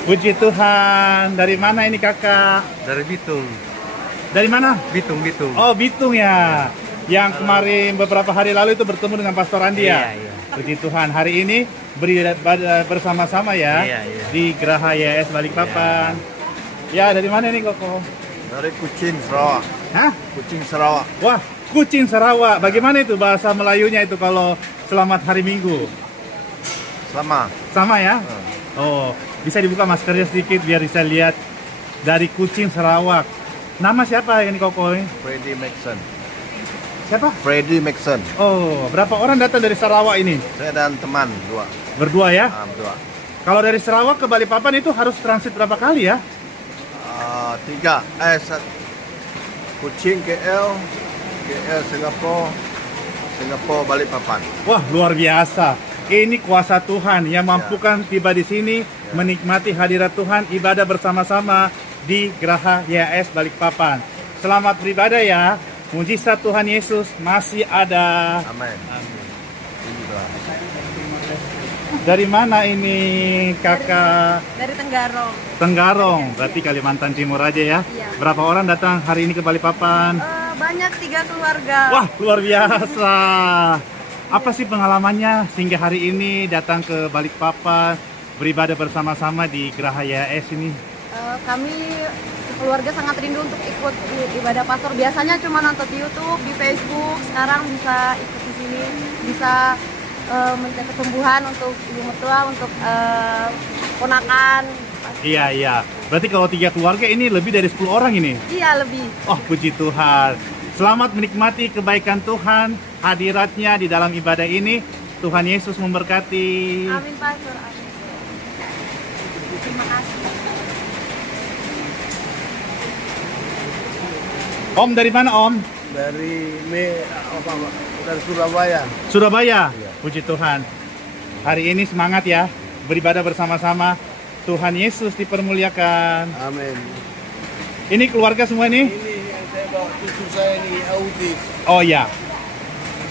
Puji Tuhan. Dari mana ini kakak? Dari Bitung. Dari mana? Bitung. Oh, Bitung ya. Yang kemarin beberapa hari lalu itu bertemu dengan Pastor Andi ya? Iya. Puji Tuhan. Hari ini bersama-sama ya Iya. di Geraha YS Balikpapan. Ya, dari mana nih Koko? Dari Kucing, Sarawak. Hah? Kucing, Sarawak. Wah, Kucing Sarawak. Bagaimana itu bahasa Melayunya itu kalau selamat hari Minggu? Sama. Sama ya? Oh, bisa dibuka maskernya sedikit biar bisa lihat. Dari Kucing Sarawak. Nama siapa ini Koko? Freddy Maxson. Siapa? Freddy Maxson. Oh, berapa orang datang dari Sarawak ini? Saya dan teman dua. Berdua ya? Berdua. Kalau dari Sarawak ke Balikpapan itu harus transit berapa kali ya? Tiga. Kucing KL Singapura, Singapura Balikpapan. Wah, luar biasa. Ini kuasa Tuhan yang mampukan tiba di sini, menikmati hadirat Tuhan, ibadah bersama-sama di Geraha YS Balikpapan. Selamat beribadah ya. Mujizat Tuhan Yesus masih ada. Amin. Dari mana ini kakak? Dari Tenggarong. Tenggarong, berarti Kalimantan Timur aja ya? Iya. Berapa orang datang hari ini ke Balikpapan? Banyak, 3 keluarga. Wah, luar biasa. Apa sih pengalamannya sehingga hari ini datang ke Balikpapan, beribadah bersama-sama di Geraha YS ini? Kami keluarga sangat rindu untuk ikut ibadah pastor. Biasanya cuma nonton di YouTube, di Facebook. Sekarang bisa ikut di sini, bisa mencari kesembuhan untuk ibu mertua, untuk ponakan. Iya. Berarti kalau 3 keluarga ini lebih dari 10 orang ini? Iya, lebih. Oh, puji Tuhan. Selamat menikmati kebaikan Tuhan, hadiratnya di dalam ibadah ini. Tuhan Yesus memberkati. Amin, Pastor. Amin. Terima kasih. Om, dari mana Om? Dari Surabaya. Surabaya. Iya. Puji Tuhan. Hari ini semangat ya, beribadah bersama-sama. Tuhan Yesus dipermuliakan. Amin. Ini keluarga semua ini? Ini yang saya bawa cucu saya ini autis. Oh ya.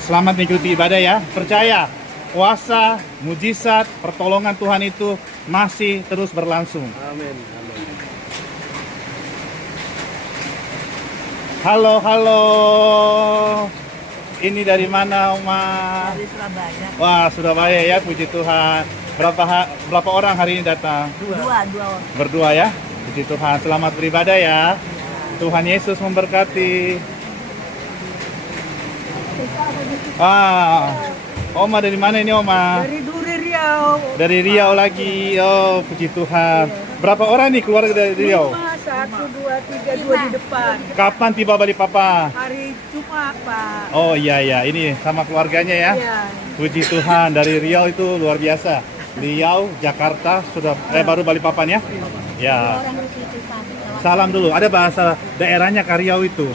Selamat mengikuti ibadah ya. Percaya, kuasa, mujizat, pertolongan Tuhan itu masih terus berlangsung. Amin. Halo. Ini dari mana, Oma? Dari Surabaya. Wah, Surabaya ya, puji Tuhan. Berapa orang hari ini datang? Dua orang. Berdua ya. Puji Tuhan. Selamat beribadah ya. Tuhan Yesus memberkati. Oma dari mana ini, Oma? Dari Duri Riau. Dari Riau lagi. Oh, puji Tuhan. Berapa orang nih keluarga dari Riau? 1, 2, 3, 2 di depan. Kapan tiba Balikpapan? Hari Jumat, Pak. Oh iya, ini sama keluarganya ya. Iya. Puji Tuhan, dari Riau itu luar biasa. Riau, Jakarta, sudah baru Balikpapan ya? Ya. Salam dulu. Ada bahasa daerahnya ke Riau itu.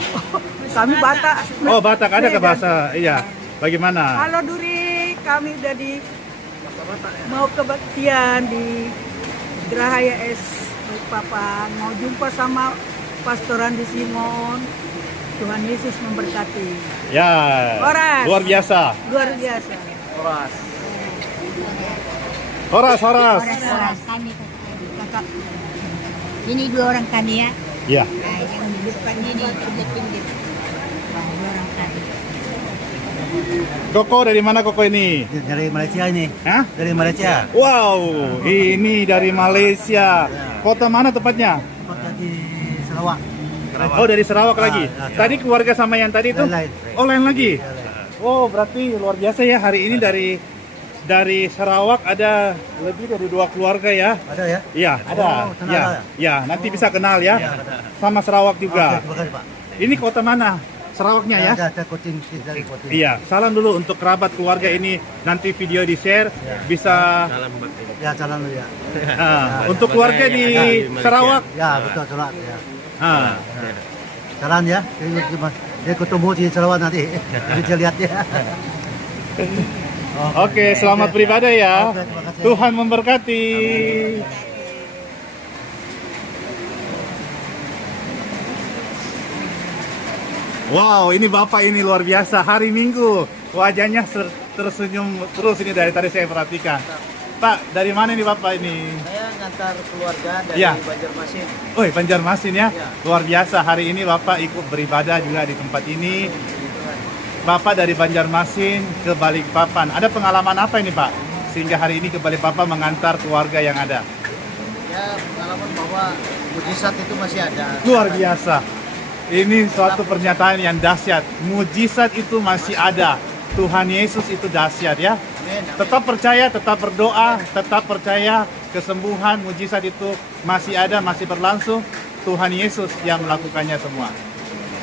Kami Batak. Oh, Batak ada ke bahasa. Iya. Bagaimana? Halo Duri, kami udah mau kebaktian di Geraha YS Balikpapan. Mau jumpa sama Pastor Andi Simon. Tuhan Yesus memberkati. Ya. Horas. Luar biasa. Luar biasa. Horas. Horas kami kakak. Ini 2 orang kami ya. Ya. Nah, yang di depan ini sebelah pinggir. 2 orang kami. Koko dari mana Koko ini? Dari Malaysia ini. Hah? Dari Malaysia. Wow, ini dari Malaysia. Kota mana tepatnya? Di Sarawak. Oh, dari Sarawak lagi. ya. Tadi keluarga sama yang tadi itu? Lain. Oh, lain lagi. Oh, berarti luar biasa ya hari ini dari Sarawak ada lebih dari 2 keluarga ya? Ada ya? Iya, ada. kenal Ya, ya? ya, nanti bisa kenal ya. Iya, ada. Sama Sarawak juga. Terima kasih, Pak. Ini kota mana? Sarawaknya ya. Ada kucing dari kucing. Iya, salam dulu untuk kerabat keluarga ini. Nanti video di share bisa Ya, jalan dulu ya. untuk keluarga di Sarawak. Ya, betul Sarawak ya. Ah, Jalan ya. Dia ketemu di Sarawak nanti. Bisa lihat ya. Oke, selamat beribadah ya. Oke, terima kasih. Tuhan memberkati. Wow, ini Bapak ini luar biasa. Hari Minggu wajahnya tersenyum terus ini dari tadi saya perhatikan. Pak, dari mana ini Bapak ini? Saya ngantar keluarga dari Ya. Banjarmasin. Oh, Banjarmasin ya. Ya. Luar biasa. Hari ini Bapak ikut beribadah juga di tempat ini. Bapak dari Banjarmasin ke Balikpapan. Ada pengalaman apa ini Pak? Sehingga hari ini ke Balikpapan mengantar keluarga yang ada. Ya, pengalaman bahwa mujizat itu masih ada. Luar biasa. Ini suatu pernyataan yang dahsyat. Mujizat itu masih ada. Tuhan Yesus itu dahsyat ya. Amin. Tetap percaya, tetap berdoa, tetap percaya kesembuhan, mujizat itu masih ada, masih berlangsung. Tuhan Yesus yang melakukannya semua.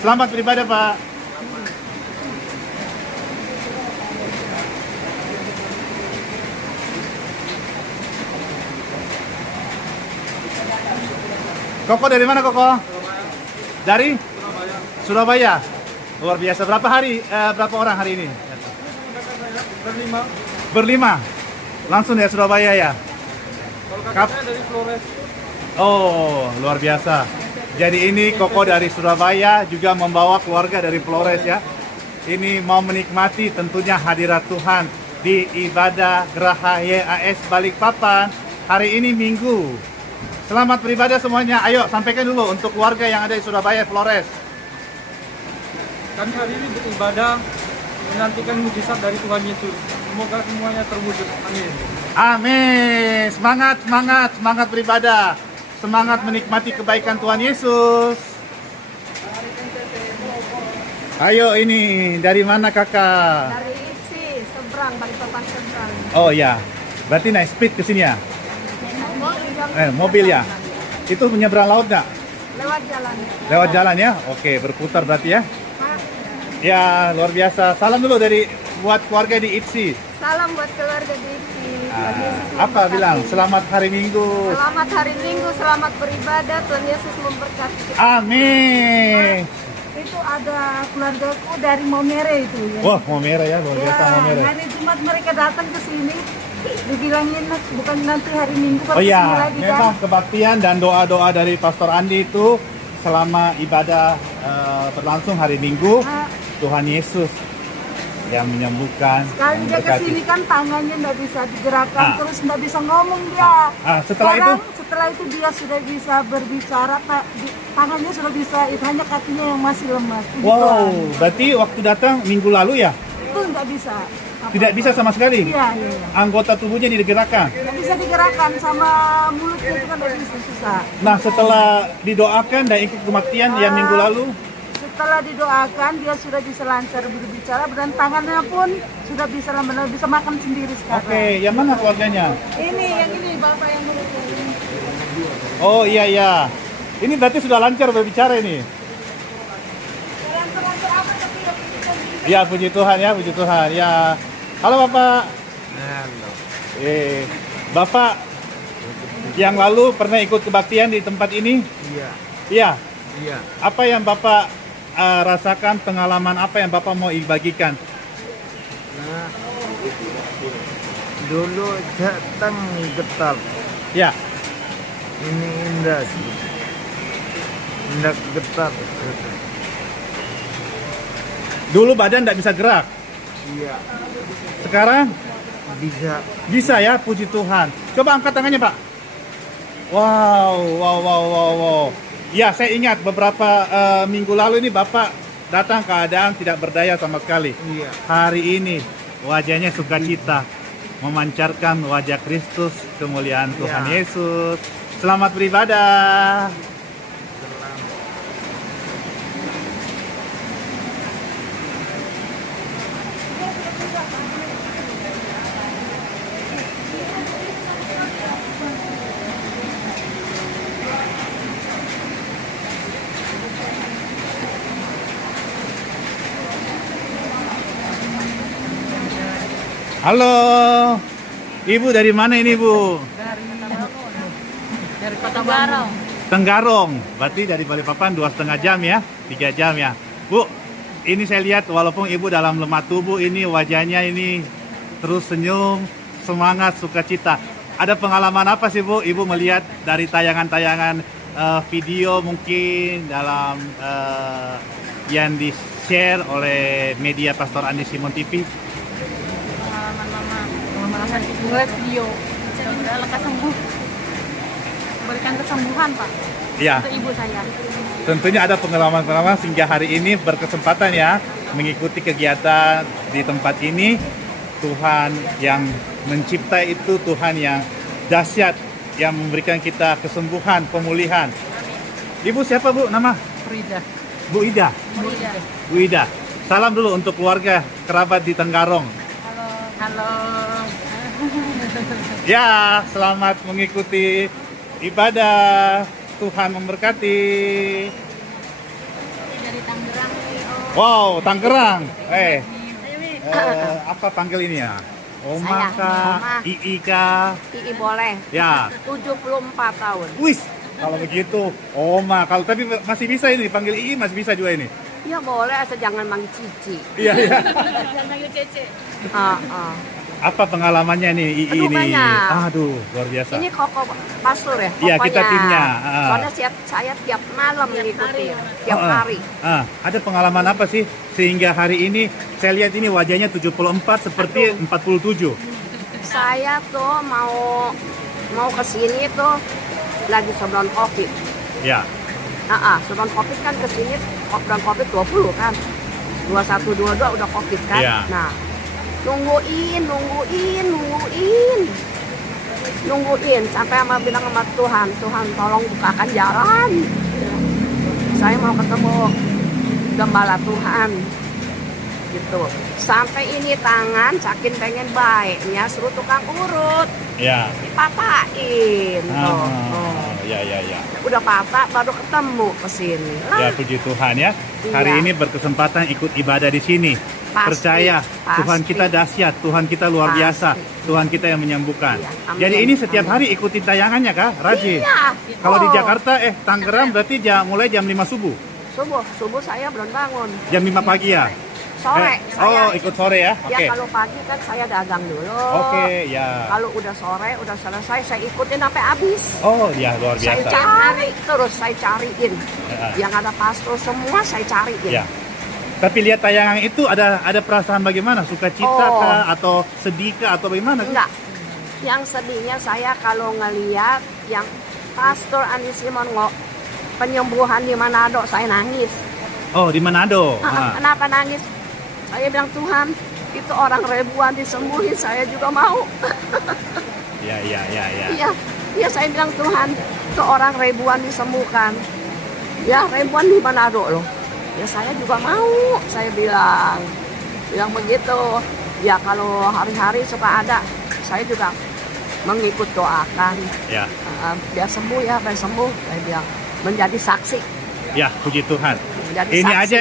Selamat beribadah Pak. Koko dari mana Koko? Dari Surabaya. Luar biasa. Berapa orang hari ini? Berlima. Langsung dari Surabaya ya. Dari Flores. Oh, luar biasa. Jadi ini Koko dari Surabaya juga membawa keluarga dari Flores ya. Ini mau menikmati tentunya hadirat Tuhan di ibadah Geraha YAS Balikpapan hari ini Minggu. Selamat beribadah semuanya. Ayo sampaikan dulu untuk keluarga yang ada di Surabaya, Flores. Kami hari ini beribadah menantikan mujizat dari Tuhan Yesus. Semoga semuanya terwujud. Amin. Amin. Semangat, semangat, semangat beribadah. Semangat menikmati kebaikan Tuhan Yesus. Ayo ini dari mana kakak? Dari IPSI, seberang, Balikpapan seberang. Oh ya, berarti naik speed ke sini ya? Mobil ya? Itu menyeberang laut nggak? Lewat jalan. Lewat jalan ya? Oke, berputar berarti ya? Hah? Ya, luar biasa. Salam dulu dari buat keluarga di IPSI. Salam buat keluarga di IPSI. Tuhan Yesus Apa memberkati. bilang? Selamat hari Minggu. Selamat hari Minggu, selamat beribadah. Tuhan Yesus memberkati kita. Amin. Itu ada keluargaku dari Maumere itu ya. Wah, mau merah ya, luar biasa mau merah. Hari Jumat mereka datang ke sini, dibilangin bukan nanti hari Minggu Oh kesini iya, lagi kan. memang kebaktian dan doa-doa dari Pastor Andi itu selama ibadah berlangsung hari Minggu, Ah. Tuhan Yesus yang menyembuhkan, Sekali yang dia memberkati. kesini kan tangannya nggak bisa digerakkan, Ah. terus nggak bisa ngomong dia. Setelah itu, Setelah itu dia sudah bisa berbicara, tangannya sudah bisa, itu hanya kakinya yang masih lemas. Puji wow, Tuhan. berarti waktu datang minggu lalu ya, Itu nggak bisa. tidak bisa sama sekali. Iya, iya. Anggota tubuhnya digerakkan. Nggak bisa digerakkan sama mulutnya itu kan nggak bisa, susah. Nah, setelah didoakan dan ikut kebaktian yang minggu lalu, Setelah didoakan dia sudah bisa lancar berbicara dan tangannya pun sudah bisa benar bisa makan sendiri sekarang. oke, yang mana keluarganya? Ini yang ini bapak yang dulu ini. Oh iya iya, ini berarti sudah lancar berbicara ini. Lancar apa tapi ya bisa Ya puji Tuhan ya, puji Tuhan ya. Halo Bapak. Bapak yang lalu pernah ikut kebaktian di tempat ini? Iya. Iya. Iya. Apa yang Bapak rasakan, pengalaman apa yang Bapak mau bagikan? Nah, dulu datang getar. Ya. Ini indah sih. Indah getar. Dulu badan tidak bisa gerak. Iya. Sekarang Bisa. bisa ya, puji Tuhan. Coba angkat tangannya Pak. Wow, wow, wow, wow, wow. Ya, saya ingat beberapa minggu lalu ini Bapak datang keadaan tidak berdaya sama sekali. Iya. Hari ini wajahnya sukacita, memancarkan wajah Kristus, kemuliaan Tuhan Ya. Yesus. Selamat beribadah. Halo. Ibu dari mana ini, Bu? Dari Kota Bandung. Tenggarong. Berarti dari Balikpapan 2,5 jam ya? 3 jam ya. Bu, ini saya lihat walaupun Ibu dalam lemah tubuh ini wajahnya ini terus senyum, semangat, sukacita. Ada pengalaman apa sih, Bu? Ibu melihat dari tayangan-tayangan video mungkin dalam yang di-share oleh media Pastor Andi Simon TV? Pengalaman melihat video. Mudah-mudahan lekas sembuh. Berikan kesembuhan, Pak. Iya. Untuk ibu saya. Tentunya ada pengalaman-pengalaman sehingga hari ini berkesempatan ya mengikuti kegiatan di tempat ini. Tuhan yang mencipta itu Tuhan yang dahsyat, yang memberikan kita kesembuhan, pemulihan. Ibu siapa, Bu? Nama? Frida. Bu Ida. Bu Ida. Salam dulu untuk keluarga, kerabat di Tenggarong. Halo. Ya, selamat mengikuti ibadah. Tuhan memberkati. Dari Tangerang. Wow, Tangerang. Apa panggil ini ya? Oma Saya, kah? Oma. Ii kah? Ii boleh. Ya. 74 tahun. Wis, kalau begitu, Oma. Kalau tapi masih bisa ini dipanggil Ii, masih bisa juga ini. Ya boleh, asal jangan manggil Cici. Iya, iya. Jangan manggil Cece. Apa pengalamannya nih Ii Aduh, ini? banyak. Aduh, luar biasa. Ini koko pastor ya? Iya, kita kokonya. timnya. Soalnya saya tiap malam mengikuti, tiap hari. Ada pengalaman apa sih sehingga hari ini saya lihat ini wajahnya 74 seperti 47. Saya tuh mau kesini tuh lagi sebelum COVID. Ya. Sebelum COVID kan kesini sebelum COVID 20 kan. 21, 22 udah COVID kan. Iya. Nah, nungguin sampai sama bilang sama Tuhan tolong bukakan jalan. Saya mau ketemu gembala Tuhan gitu. Sampai ini tangan saking pengen baiknya suruh tukang urut Ya. dipatain tuh. Ya. Udah patah baru ketemu kesini Ya, lah. puji Tuhan ya. Iya. Hari ini berkesempatan ikut ibadah di sini. Pasti, Percaya pasti. Tuhan kita dahsyat, Tuhan kita luar Pasti. biasa, Tuhan kita yang menyembuhkan. Iya, amin. Jadi ini setiap hari ikutin tayangannya kah, Rajin? Iya. Kalau di Oh. Jakarta, Tangerang berarti mulai jam 5 subuh, Subuh saya belum bangun. jam 5 pagi ya? Sore saya. Ikut sore ya? Ya Oke. kalau pagi kan saya dagang dulu. Oke, ya. Kalau udah sore, udah selesai, saya ikutin sampai habis. Oh, ya luar Saya biasa. cari terus, saya cariin. Ya. Yang ada pastor semua saya cariin. Ya. Tapi lihat tayangan itu ada perasaan bagaimana? Sukacita Oh. kah atau sedih kah atau bagaimana? Enggak. Yang sedihnya saya kalau ngeliat yang Pastor Andi Simon penyembuhan di Manado, saya nangis. Oh, di Manado. Kenapa nangis? Saya bilang, Tuhan, itu orang ribuan disembuhin, saya juga mau. Ya. Iya, saya bilang, Tuhan, itu orang ribuan disembuhkan. Ya, ribuan di Manado loh. Ya, saya juga mau, saya bilang begitu. Ya, kalau hari-hari suka ada, saya juga mengikut doakan. Ya. Biar sembuh ya, biar sembuh. Saya bilang, menjadi saksi. Ya, puji Tuhan. Menjadi Ini saksi. aja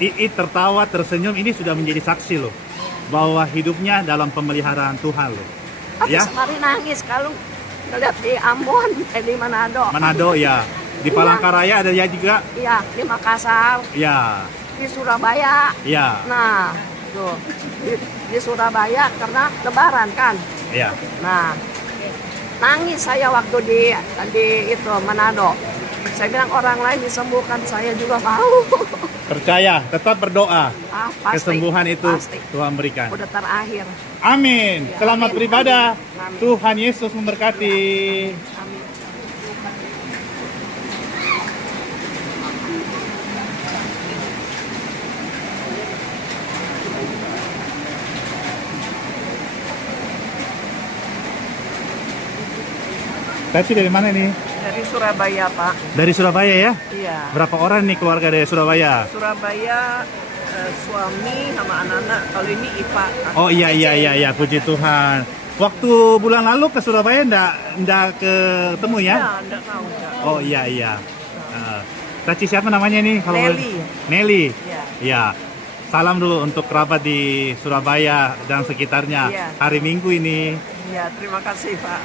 Ii tertawa, tersenyum, ini sudah menjadi saksi loh bahwa hidupnya dalam pemeliharaan Tuhan loh. Tapi Ya, semarin nangis kalau ngeliat di Ambon, di Manado. Manado ya. Di Palangkaraya ada ya juga. Iya, di Makassar, Ya, di Surabaya. ya, Nah, tuh di Surabaya karena Lebaran kan. ya. Nah, nangis saya waktu di itu Manado. Saya bilang orang lain disembuhkan, saya juga mau. Percaya, tetap berdoa. Pasti, Kesembuhan itu pasti. Tuhan berikan. Udah terakhir. Amin. Selamat Amin. beribadah. Amin. Tuhan Yesus memberkati. Amin. Tati dari mana nih? Dari Surabaya, Pak. Dari Surabaya ya? Iya. Berapa orang nih keluarga dari Surabaya? Surabaya, suami sama anak-anak. Kalau ini IPA. Oh iya, puji Tuhan. Waktu bulan lalu ke Surabaya ndak ketemu ya? Enggak tahu. Enggak. Oh iya. Taci siapa namanya nih? Nelly. Nelly. Iya. Ya. salam dulu untuk kerabat di Surabaya dan sekitarnya. Iya. Hari Minggu ini. Ya, terima kasih Pak.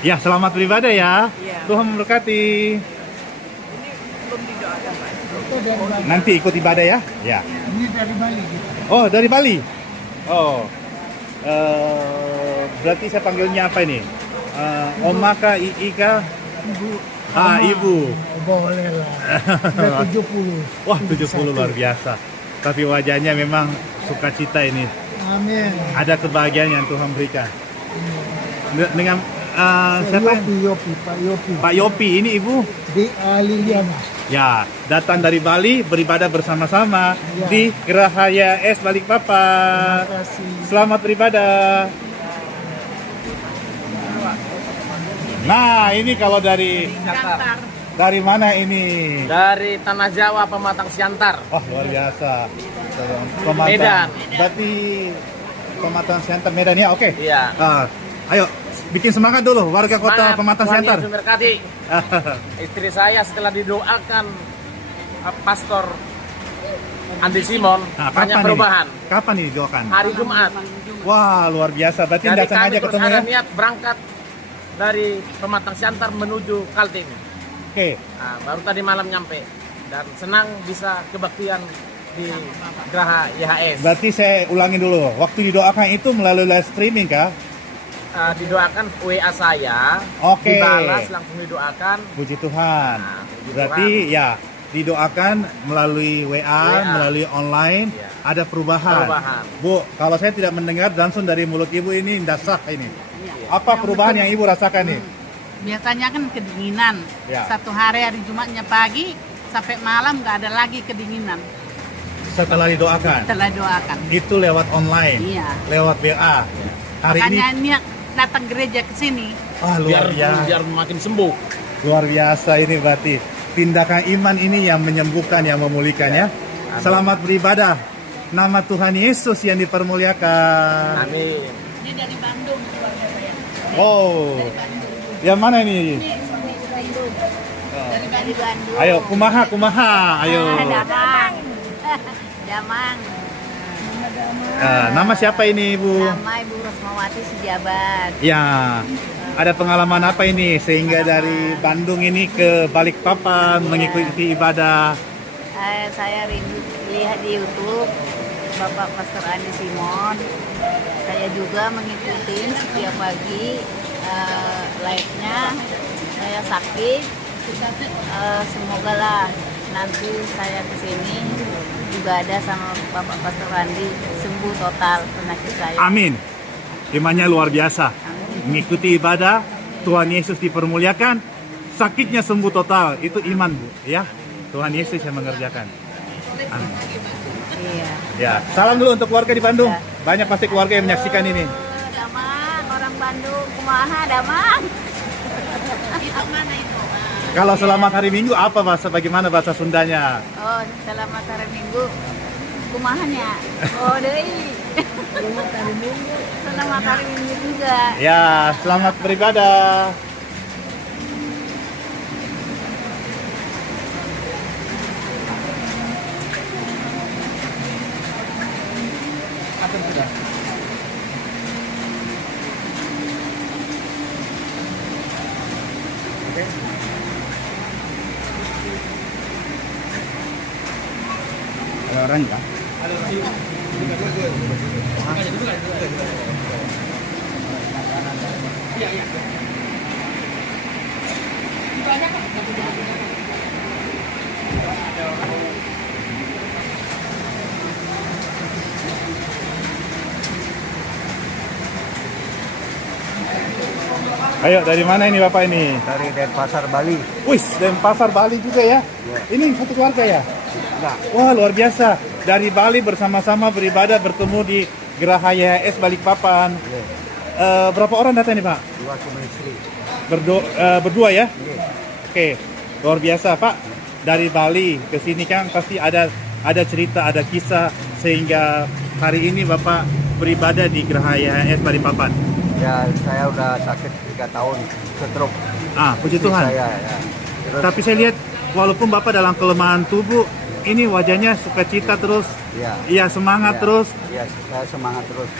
Ya, selamat beribadah ya. Iya. Tuhan memberkati. Ini belum didoakan Pak. Nanti ikut ibadah ya. Ya. Ini dari Bali gitu. Oh, dari Bali. Oh. Berarti saya panggilnya apa ini? Oma kah, Ii kah? Ibu. Ah, Ibu. Boleh lah. Udah 70. Wah, 70 luar biasa. Tapi wajahnya memang sukacita ini. Amin. Ada kebahagiaan yang Tuhan berikan. Dengan siapa? Yopi, Pak Yopi. Pak Yopi, ini Ibu. Di Liliana. Ya, datang dari Bali beribadah bersama-sama Ya. di Geraha YAS Balikpapan. Terima kasih. Selamat beribadah. Nah, ini kalau dari mana ini? Dari Tanah Jawa, Pematang Siantar. Wah, luar biasa. Pematang. Medan. Berarti Pematang Siantar Medan ya, oke. Iya. Ayo, bikin semangat dulu warga kota Semangat, Pematang Tuhan Siantar. Yesus memberkati. Istri saya setelah didoakan Pastor Andi Simon, banyak perubahan. Kapan ini doakan? Hari Jumat. Wah, luar biasa. Berarti Jadi tidak kami sengaja terus ketemu ada ya? niat berangkat dari Pematang Siantar menuju Kaltim. Oke. Nah, baru tadi malam nyampe dan senang bisa kebaktian di Geraha YHS. Berarti saya ulangi dulu. Waktu didoakan itu melalui live streaming kah? Didoakan WA saya, Oke. dibalas langsung didoakan. Puji Tuhan. Nah, puji Berarti ya didoakan melalui WA, melalui online, Iya. ada perubahan. Bu, kalau saya tidak mendengar langsung dari mulut Ibu ini tidak sah ini. Apa perubahan yang Ibu rasakan nih? Biasanya kan kedinginan. Ya. Satu hari Jumatnya pagi sampai malam nggak ada lagi kedinginan. Setelah didoakan, Setelah doakan. itu lewat online, Iya. lewat WA. Hari Makanya ini, niat datang gereja ke sini. luar biasa. biar makin sembuh. Luar biasa ini berarti tindakan iman ini yang menyembuhkan, yang memulihkan ya. Selamat beribadah. Nama Tuhan Yesus yang dipermuliakan. Amin. Ini dari Bandung keluarga saya. Oh, yang mana ini? Dari Bandung. Ayo, kumaha, ayo. Damang. Damang. Nama siapa ini Ibu? Nama Ibu Rosmawati Sejabat. Ya, ada pengalaman apa ini sehingga dari Bandung ini ke Balikpapan mengikuti ibadah? Saya rindu lihat di YouTube Bapak Pastor Andi Simon. Saya juga mengikuti setiap pagi live-nya. Saya sakit. Semoga lah nanti saya kesini juga ada sama Bapak Pastor Andi sembuh total penyakit saya. Amin. Imannya luar biasa. Mengikuti ibadah, Tuhan Yesus dipermuliakan, sakitnya sembuh total. Itu iman, Bu, ya. Tuhan Yesus yang mengerjakan. Amin. Iya. Ya, salam dulu untuk keluarga di Bandung. Ya. Banyak pasti keluarga yang menyaksikan ini. Damang, orang Bandung, kumaha Damang? Itu mana itu? Kalau selamat hari Minggu apa bahasa bagaimana bahasa Sundanya? Oh, selamat hari Minggu. Kumahanya? Oh, deui. Selamat hari Minggu juga. Ya, selamat beribadah. Ada orang nggak? Ayo, dari mana ini Bapak ini? Dari Denpasar, Bali. Wih, Denpasar Bali juga ya? Ini satu keluarga ya? Wah, luar biasa. Dari Bali bersama-sama beribadah bertemu di Geraha YHS Balikpapan. Berapa orang datang nih Pak? Dua sama istri. Berdua ya? Iya. Oke, luar biasa Pak. Dari Bali ke sini kan pasti ada cerita, ada kisah sehingga hari ini Bapak beribadah di Geraha YHS Balikpapan. Ya, saya udah sakit 3 tahun stroke. Puji Tuhan. Saya ya. Terus Tapi saya lihat walaupun Bapak dalam kelemahan tubuh, ini wajahnya sukacita terus, Iya. iya semangat Iya. terus. Iya, saya semangat terus.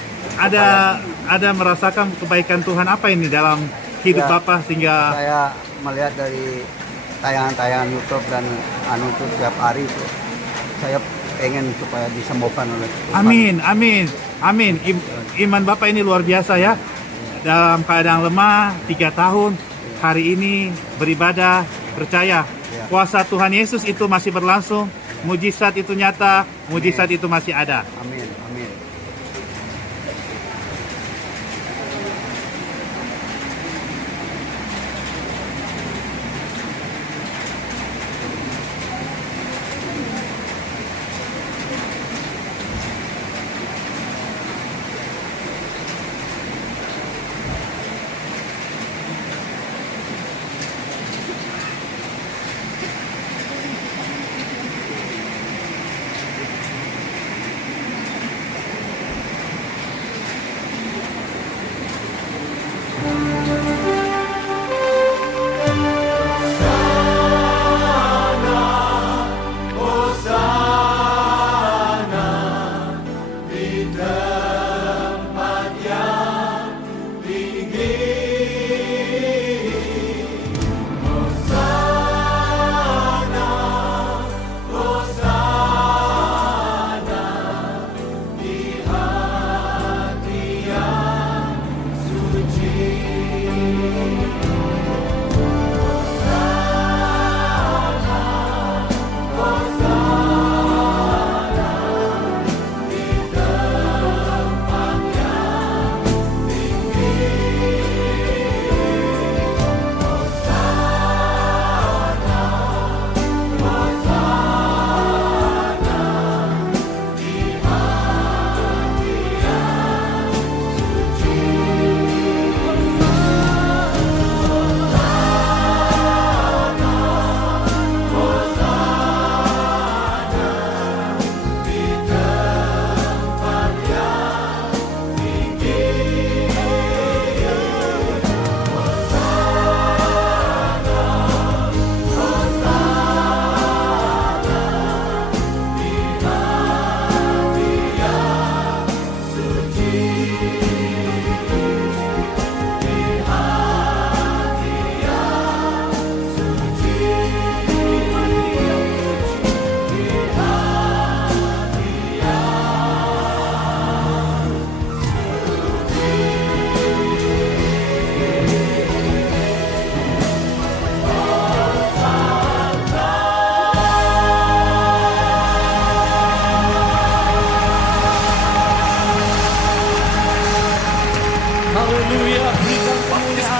Ada merasakan kebaikan Tuhan apa ini dalam hidup Ya, Bapak sehingga Saya melihat dari tayangan-tayangan YouTube dan anu itu tiap hari itu, saya pengen supaya disembuhkan oleh Tuhan. amin, amin, amin. Iman Bapak ini luar biasa ya. Dalam keadaan lemah 3 tahun, hari ini beribadah, percaya kuasa Tuhan Yesus itu masih berlangsung, mujizat itu nyata, mujizat itu masih ada. Amin, amin.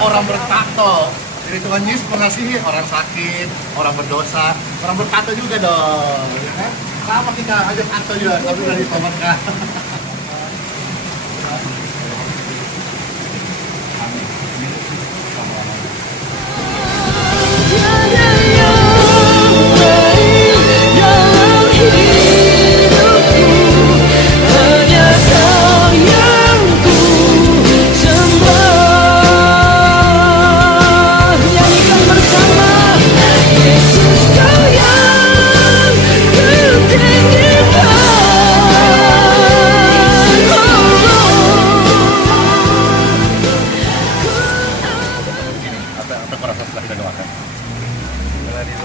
Orang bertato. Jadi Tuhan Yesus mengasihi orang sakit, orang berdosa, orang bertato juga dong. Ya kan? Sama kita aja tato juga, tapi udah dipamerkan.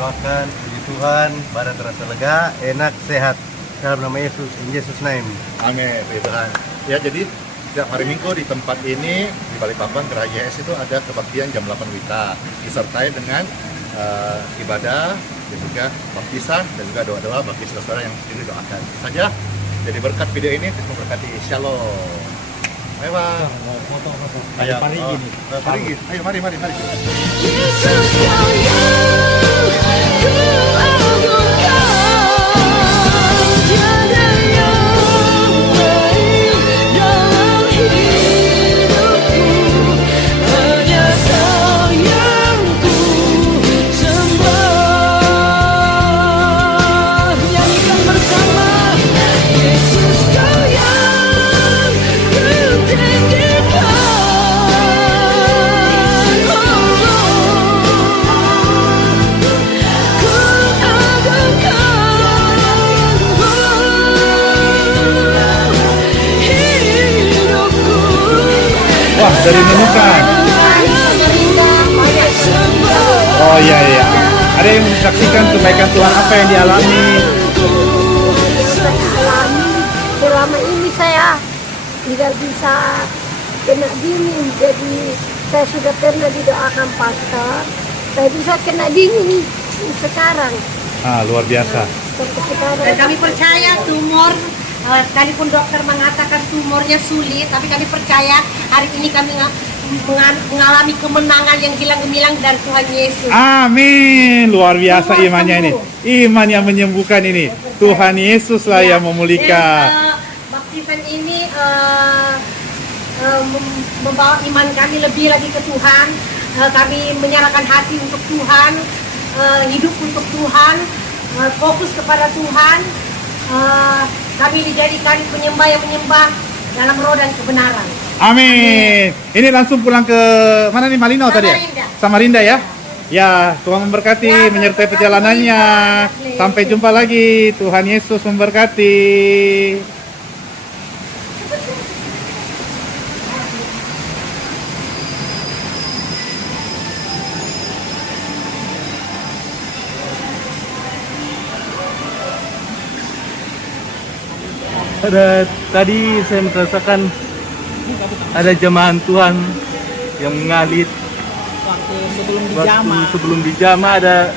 Doakan, puji Tuhan, badan terasa lega, enak, sehat. Dalam nama Yesus, in Jesus name. Amin, puji Tuhan. Ya, jadi setiap hari Minggu di tempat ini di Balikpapan Geraha YS itu ada kebaktian jam 8 WITA disertai dengan ibadah dan juga baptisan dan juga doa-doa bagi saudara yang didoakan. Saja jadi berkat video ini memberkati. Shalom. Ayo bang. Ayo Parigi. Ayo mari. Yesus kau yang ku agungkan, tiada yang lain dalam hidupku, hanya kau yang ku sembah. Nyanyikan bersama, Yesus kau yang ku tinggikan. Ku Oh iya iya. Ada yang menyaksikan kebaikan Tuhan apa yang dialami? Selama ini saya tidak bisa kena dingin, jadi saya sudah pernah didoakan pastor, saya bisa kena dingin sekarang. Luar biasa. Dan kami percaya tumor, sekalipun dokter mengatakan tumornya sulit, tapi kami percaya hari ini kami mengalami kemenangan yang hilang gemilang dari Tuhan Yesus. Amin. Luar biasa imannya ini. Iman yang menyembuhkan ini. Tuhan Yesuslah yang memulihkan. Baptisan ini membawa iman kami lebih lagi ke Tuhan. Kami menyerahkan hati untuk Tuhan, hidup untuk Tuhan, fokus kepada Tuhan. Kami dijadikan penyembah yang menyembah dalam roh dan kebenaran. Amin. Ini langsung pulang ke mana nih, Malino tadi ya? Samarinda ya? Ya, Tuhan memberkati, menyertai perjalanannya. Sampai jumpa lagi. Tuhan Yesus memberkati. Tadi saya merasakan ada jemaah Tuhan yang mengalir Waktu sebelum dijama ada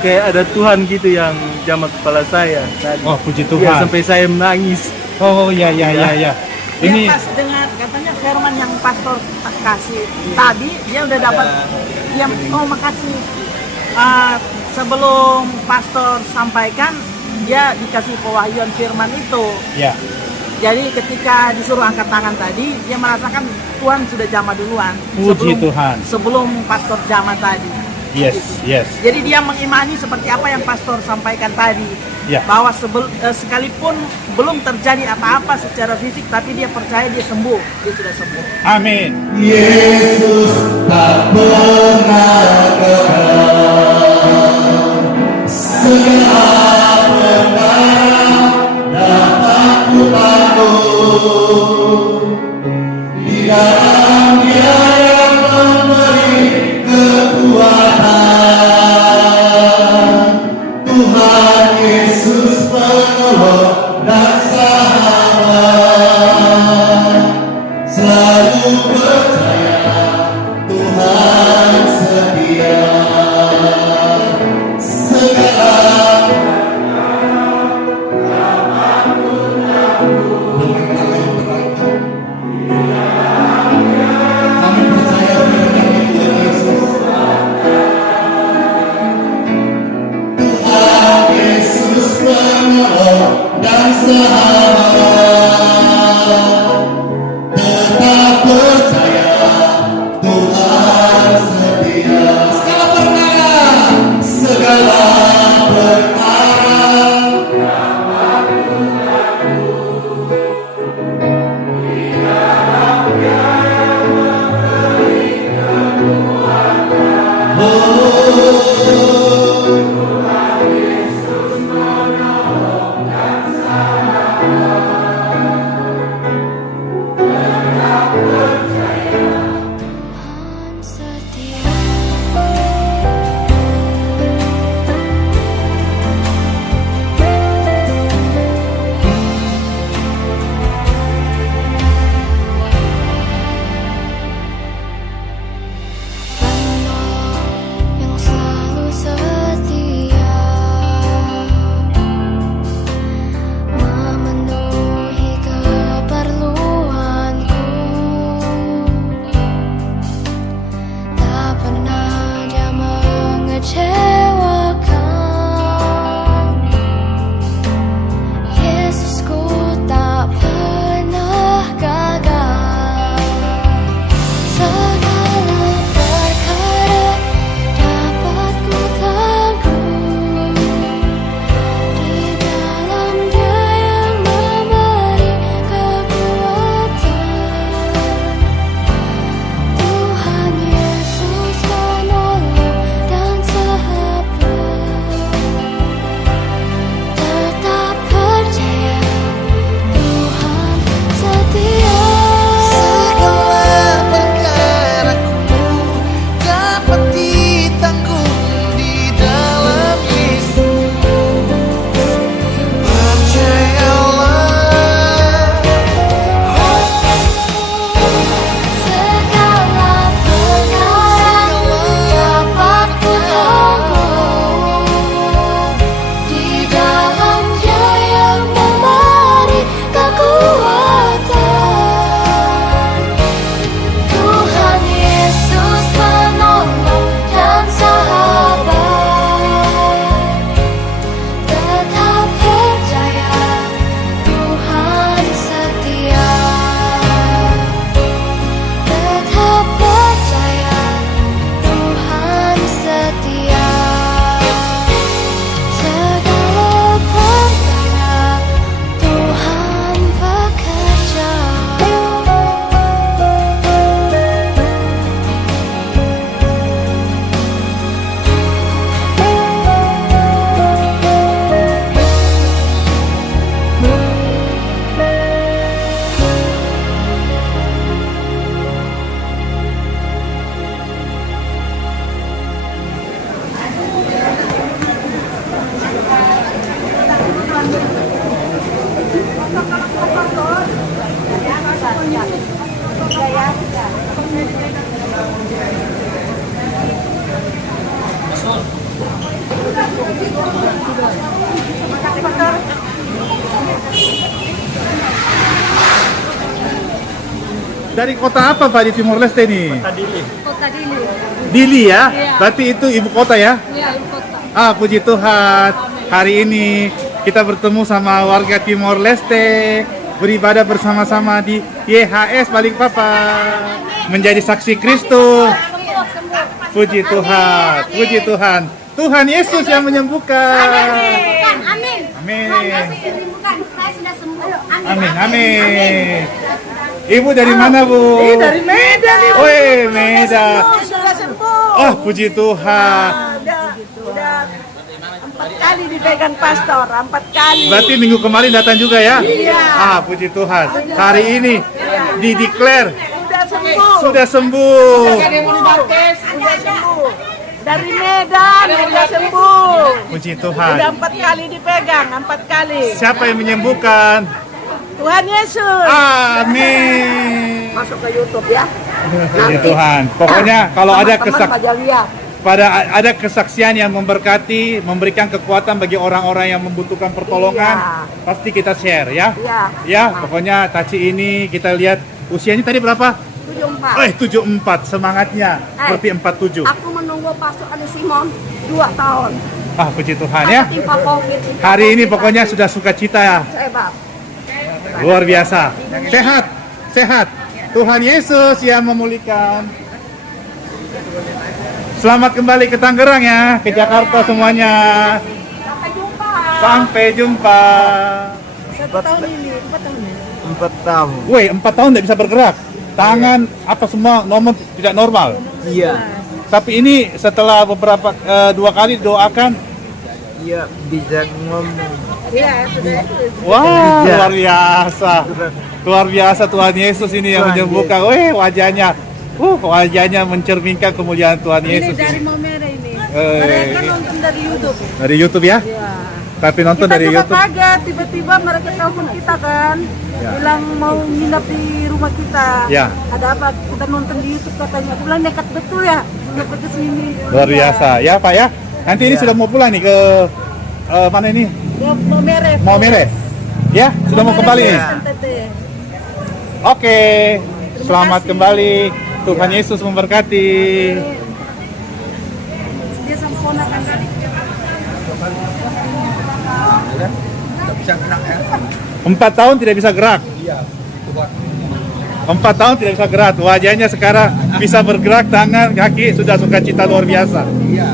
kayak ada Tuhan gitu yang jama kepala saya tadi. Oh, puji Ya, Tuhan. sampai saya menangis. Oh iya iya iya iya. Ini Dia pas dengar katanya firman yang pastor kasih tadi, dia udah dapat. Dia makasih. Sebelum pastor sampaikan, dia dikasih pewahyuan firman itu. ya. Jadi ketika disuruh angkat tangan tadi, dia merasakan Tuhan sudah jama duluan. Puji Tuhan. Sebelum pastor jama tadi. Yes, yes. Jadi dia mengimani seperti apa yang pastor sampaikan tadi. Ya. Bahwa sekalipun belum terjadi apa-apa secara fisik, tapi dia percaya dia sembuh. Dia sudah sembuh. Amin. Yesus tak pernah gagal. Segala perkara dapat kubangun di dalam Dia yang memberi kekuatan. Tuhan Yesus penolong dan sahabat. Selalu percaya Tuhan setia. Segala kami percaya firman Tuhan Yesus. Tuhan Yesus penolong dan sahabat. Tetap percaya Tuhan setia. Segala perkara yang selalu setia, memenuhi keperluanku. Tak pernah Dia mengecewakan. Yesusku tak pernah gagal. Segala perkara dapat ku tanggung di dalam Dia yang memberi kekuatan. Tuhan Yesus penolong dan sahabat. Tetap percaya Tuhan setia. Segala perkaraku dapat ditanggung Dari kota apa Pak di Timor Leste nih? Kota Dili. Dili ya? Iya. Berarti itu ibu kota ya? Iya, ibu kota. Puji Tuhan. Hari ini kita bertemu sama warga Timor Leste, beribadah bersama-sama di YHS Balikpapan, menjadi saksi Kristus. Puji Tuhan, puji Tuhan. Tuhan Yesus yang menyembuhkan. Amin. Amin. Saya sudah sembuh. Amin, amin. Ibu dari mana, Bu? Dari Medan Ibu. Woi, Medan. Sudah sembuh. Oh, puji Tuhan. Udah 4 kali dipegang pastor, 4 kali. Berarti minggu kemarin datang juga ya? Iya. Puji Tuhan. Hari ini dideklar Sudah sembuh. sudah sembuh. Sudah sembuh. Dari Medan sudah sembuh. Puji Tuhan. Udah 4 kali dipegang, 4 kali. Siapa yang menyembuhkan? Tuhan Yesus. Amin. Masuk ke YouTube ya. Puji Tuhan. Pokoknya kalau ada Teman-teman pada lihat. ada kesaksian yang memberkati, memberikan kekuatan bagi orang-orang yang membutuhkan pertolongan, pasti kita share ya. Iya. Ya, pokoknya Taci ini kita lihat usianya tadi berapa? 74. 74, semangatnya seperti 47. Aku menunggu Pastor Adi Simon 2 tahun. Puji Tuhan ya. Timpa COVID. Hari ini pokoknya sudah sukacita ya. Hebat. Luar biasa. Sehat, sehat. Tuhan Yesus yang memulihkan. Selamat kembali ke Tangerang ya, ke Jakarta semuanya. Sampai jumpa. 1 tahun ini, 4 tahun ini. 4 tahun. Woi, 4 tahun tidak bisa bergerak. Tangan apa semua nomor tidak normal. Iya. Tapi ini setelah beberapa 2 kali doakan, Iya, bisa ngomong. Iya, sudah. wah luar biasa. Luar biasa Tuhan Yesus ini yang menyembuhkan. Wajahnya. Wajahnya mencerminkan kemuliaan Tuhan Yesus. Ini dari Ini. Momere ini. Eh. Mereka nonton dari YouTube. Dari YouTube ya? Iya. Tapi nonton Kita dari juga YouTube. kaget, tiba-tiba mereka telepon kita kan, bilang mau nginap di rumah kita. Ya. Ada apa? Kita nonton di YouTube katanya. Aku bilang nekat betul ya, sampai ke sini. Luar biasa. Ya Pak ya. Nanti ini sudah mau pulang nih ke mana ini? Momere. Mau mere? Ya, sudah mau kembali nih. NTT. Oke. Selamat kembali. Tuhan Yesus memberkati. Dia sempurna kan tadi. Bisa gerak ya. 4 tahun tidak bisa gerak. 4 tahun tidak bisa gerak. Wajahnya sekarang bisa bergerak, tangan, kaki sudah sukacita luar biasa. Iya.